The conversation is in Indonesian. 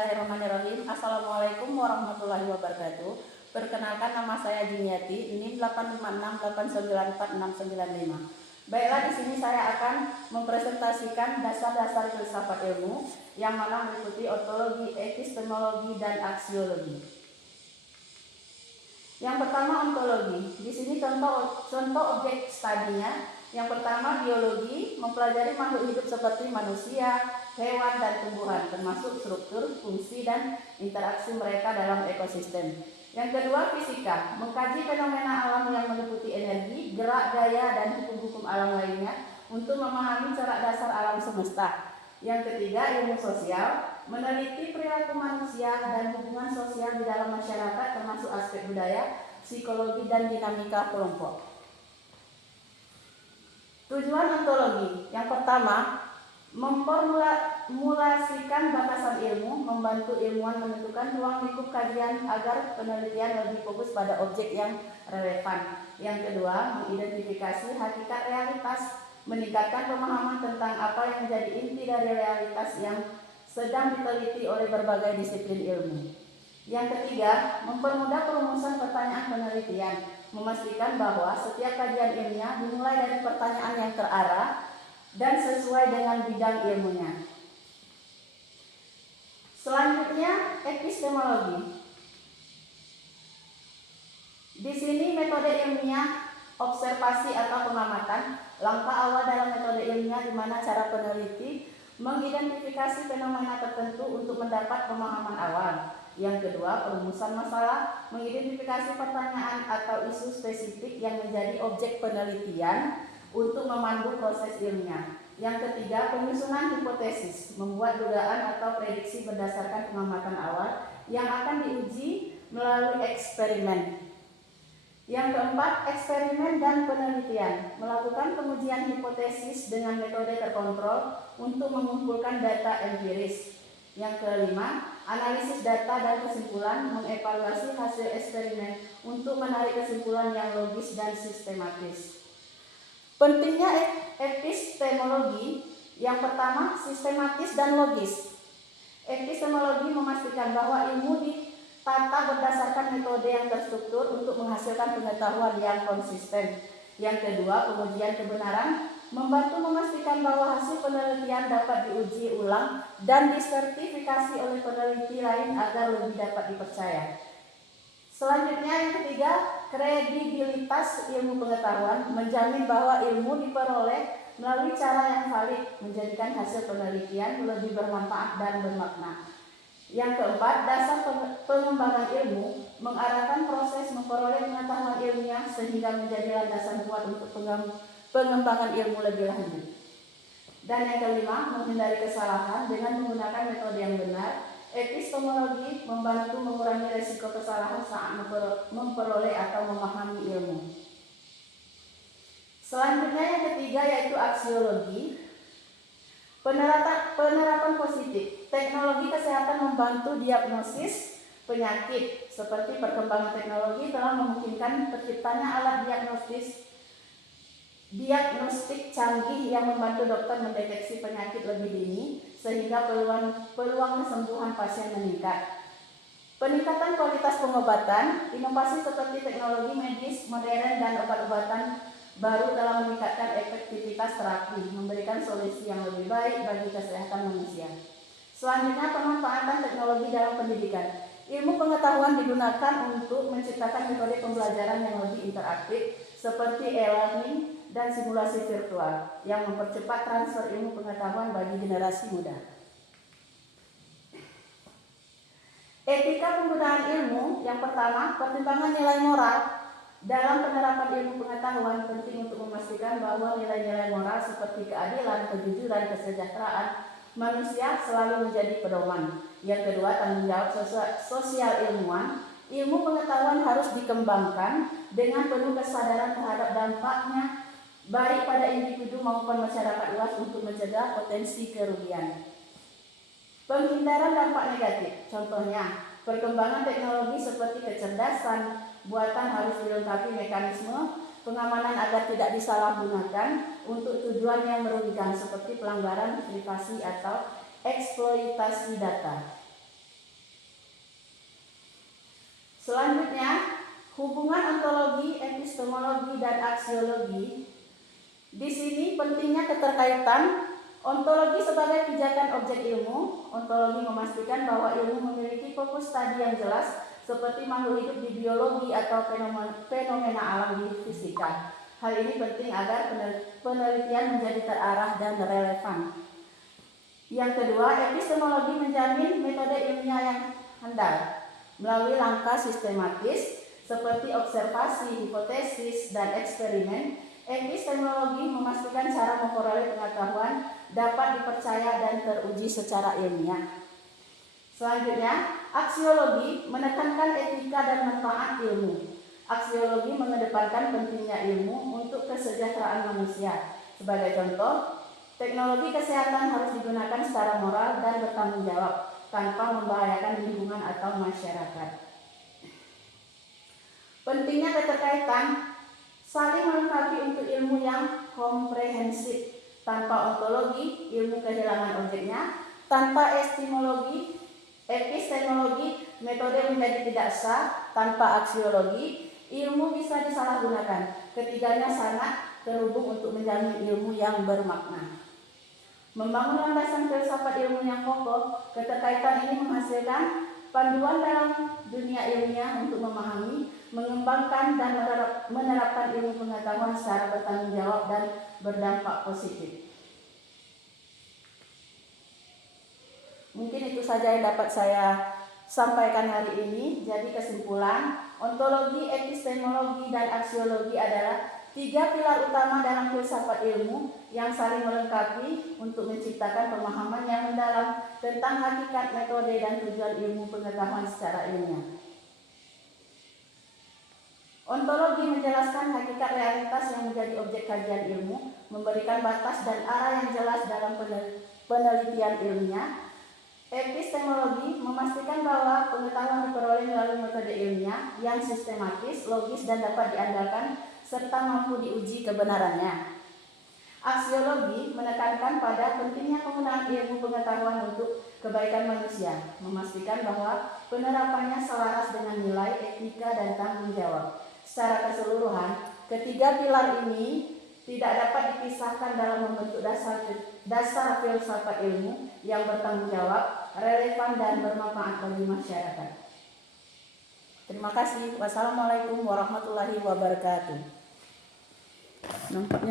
Bismillahirrahmanirrahim. Assalamualaikum warahmatullahi wabarakatuh. Perkenalkan, nama saya Jiniati, NIM 856894695. Baiklah, di sini saya akan mempresentasikan dasar-dasar filsafat ilmu yang mana meliputi ontologi, epistemologi, dan aksiologi. Yang pertama, ontologi. Di sini contoh objek studinya. Yang pertama, biologi, mempelajari makhluk hidup seperti manusia, hewan, dan tumbuhan, termasuk struktur, fungsi, dan interaksi mereka dalam ekosistem. Yang kedua, fisika, mengkaji fenomena alam yang meliputi energi, gerak, gaya, dan hukum-hukum alam lainnya untuk memahami corak dasar alam semesta. Yang ketiga, ilmu sosial, meneliti perilaku manusia dan hubungan sosial di dalam masyarakat termasuk aspek budaya, psikologi, dan dinamika kelompok. Tujuan ontologi, yang pertama, memformulasikan batasan ilmu, membantu ilmuwan menentukan ruang lingkup kajian agar penelitian lebih fokus pada objek yang relevan. Yang kedua, mengidentifikasi hakikat realitas, meningkatkan pemahaman tentang apa yang menjadi inti dari realitas yang sedang diteliti oleh berbagai disiplin ilmu. Yang ketiga, mempermudah perumusan pertanyaan penelitian, memastikan bahwa setiap kajian ilmiah dimulai dari pertanyaan yang terarah dan sesuai dengan bidang ilmunya. Selanjutnya, epistemologi. Di sini metode ilmiah observasi atau pengamatan, langkah awal dalam metode ilmiah di mana cara peneliti mengidentifikasi fenomena tertentu untuk mendapat pemahaman awal. Yang kedua, perumusan masalah, mengidentifikasi pertanyaan atau isu spesifik yang menjadi objek penelitian untuk memandu proses ilmiah. Yang ketiga, penyusunan hipotesis, membuat dugaan atau prediksi berdasarkan pengamatan awal yang akan diuji melalui eksperimen. Yang keempat, eksperimen dan penelitian, melakukan pengujian hipotesis dengan metode terkontrol untuk mengumpulkan data empiris. Yang kelima, analisis data dan kesimpulan, mengevaluasi hasil eksperimen untuk menarik kesimpulan yang logis dan sistematis. Pentingnya epistemologi, yang pertama, sistematis dan logis. Epistemologi memastikan bahwa ilmu ditata berdasarkan metode yang terstruktur untuk menghasilkan pengetahuan yang konsisten. Yang kedua, pengujian kebenaran, membantu memastikan bahwa hasil penelitian dapat diuji ulang dan disertifikasi oleh peneliti lain agar lebih dapat dipercaya. Selanjutnya, yang ketiga, kredibilitas ilmu pengetahuan, menjamin bahwa ilmu diperoleh melalui cara yang valid, menjadikan hasil penelitian lebih bermanfaat dan bermakna. Yang keempat, dasar pengembangan ilmu, mengarahkan proses memperoleh pengetahuan ilmiah sehingga menjadi landasan kuat untuk pengembangan ilmu lebih lanjut. Dan yang kelima, menghindari kesalahan dengan menggunakan metode yang benar. Epistemologi membantu mengurangi risiko kesalahan saat memperoleh atau memahami ilmu. Selanjutnya, yang ketiga, yaitu aksiologi. Penerapan positif. Teknologi kesehatan membantu diagnosis penyakit. Seperti perkembangan teknologi telah memungkinkan terciptanya alat diagnostik canggih yang membantu dokter mendeteksi penyakit lebih dini sehingga peluang kesembuhan pasien meningkat. Peningkatan kualitas pengobatan, inovasi seperti teknologi medis modern dan obat-obatan baru dalam meningkatkan efektivitas terapi, memberikan solusi yang lebih baik bagi kesehatan manusia. Selanjutnya, pemanfaatan teknologi dalam pendidikan. Ilmu pengetahuan digunakan untuk menciptakan metode pembelajaran yang lebih interaktif seperti e-learning dan simulasi virtual yang mempercepat transfer ilmu pengetahuan bagi generasi muda. Etika penggunaan ilmu, yang pertama, pertimbangan nilai moral. Dalam penerapan ilmu pengetahuan penting untuk memastikan bahwa nilai-nilai moral seperti keadilan, kejujuran, kesejahteraan manusia selalu menjadi pedoman. Yang kedua, tanggung jawab sosial ilmuwan. Ilmu pengetahuan harus dikembangkan dengan penuh kesadaran terhadap dampaknya baik pada individu maupun masyarakat luas untuk mencegah potensi kerugian. Penghindaran dampak negatif, contohnya perkembangan teknologi seperti kecerdasan buatan harus dilengkapi mekanisme pengamanan agar tidak disalahgunakan untuk tujuan yang merugikan seperti pelanggaran privasi atau eksploitasi data. epistemologi dan aksiologi. Di sini pentingnya keterkaitan ontologi sebagai pijakan objek ilmu. Ontologi memastikan bahwa ilmu memiliki fokus tadi yang jelas seperti makhluk hidup di biologi atau fenomena alam di fisika. Hal ini penting agar penelitian menjadi terarah dan relevan. Yang kedua, epistemologi menjamin metode ilmiah yang handal melalui langkah sistematis seperti observasi, hipotesis, dan eksperimen. Epistemologi memastikan cara memperoleh pengetahuan dapat dipercaya dan teruji secara ilmiah. Selanjutnya, aksiologi menekankan etika dan manfaat ilmu. Aksiologi mengedepankan pentingnya ilmu untuk kesejahteraan manusia. Sebagai contoh, teknologi kesehatan harus digunakan secara moral dan bertanggung jawab tanpa membahayakan lingkungan atau masyarakat. Pentingnya keterkaitan saling melengkapi untuk ilmu yang komprehensif. Tanpa ontologi, ilmu kehilangan objeknya. Tanpa epistemologi, metode menjadi tidak sah. Tanpa aksiologi, ilmu bisa disalahgunakan. Ketiganya sangat terhubung untuk menjamin ilmu yang bermakna. Membangun landasan filsafat ilmu yang kokoh, keterkaitan ini menghasilkan panduan dalam dunia ilmiah untuk memahami, mengembangkan, dan menerapkan ilmu pengetahuan secara bertanggung jawab dan berdampak positif. Mungkin itu saja yang dapat saya sampaikan hari ini. Jadi kesimpulan, ontologi, epistemologi, dan aksiologi adalah 3 pilar utama dalam filsafat ilmu yang saling melengkapi untuk menciptakan pemahaman yang mendalam tentang hakikat, metode, dan tujuan ilmu pengetahuan secara ilmiah. Ontologi menjelaskan hakikat realitas yang menjadi objek kajian ilmu, memberikan batas dan arah yang jelas dalam penelitian ilmiah. Epistemologi memastikan bahwa pengetahuan diperoleh melalui metode ilmiah yang sistematis, logis, dan dapat diandalkan serta mampu diuji kebenarannya. Aksiologi menekankan pada pentingnya penggunaan ilmu pengetahuan untuk kebaikan manusia, memastikan bahwa penerapannya selaras dengan nilai, etika, dan tanggung jawab. Secara keseluruhan, ketiga pilar ini tidak dapat dipisahkan dalam membentuk dasar filsafat ilmu yang bertanggung jawab, relevan, dan bermanfaat bagi masyarakat. Terima kasih. Wassalamualaikum warahmatullahi wabarakatuh. Nampaknya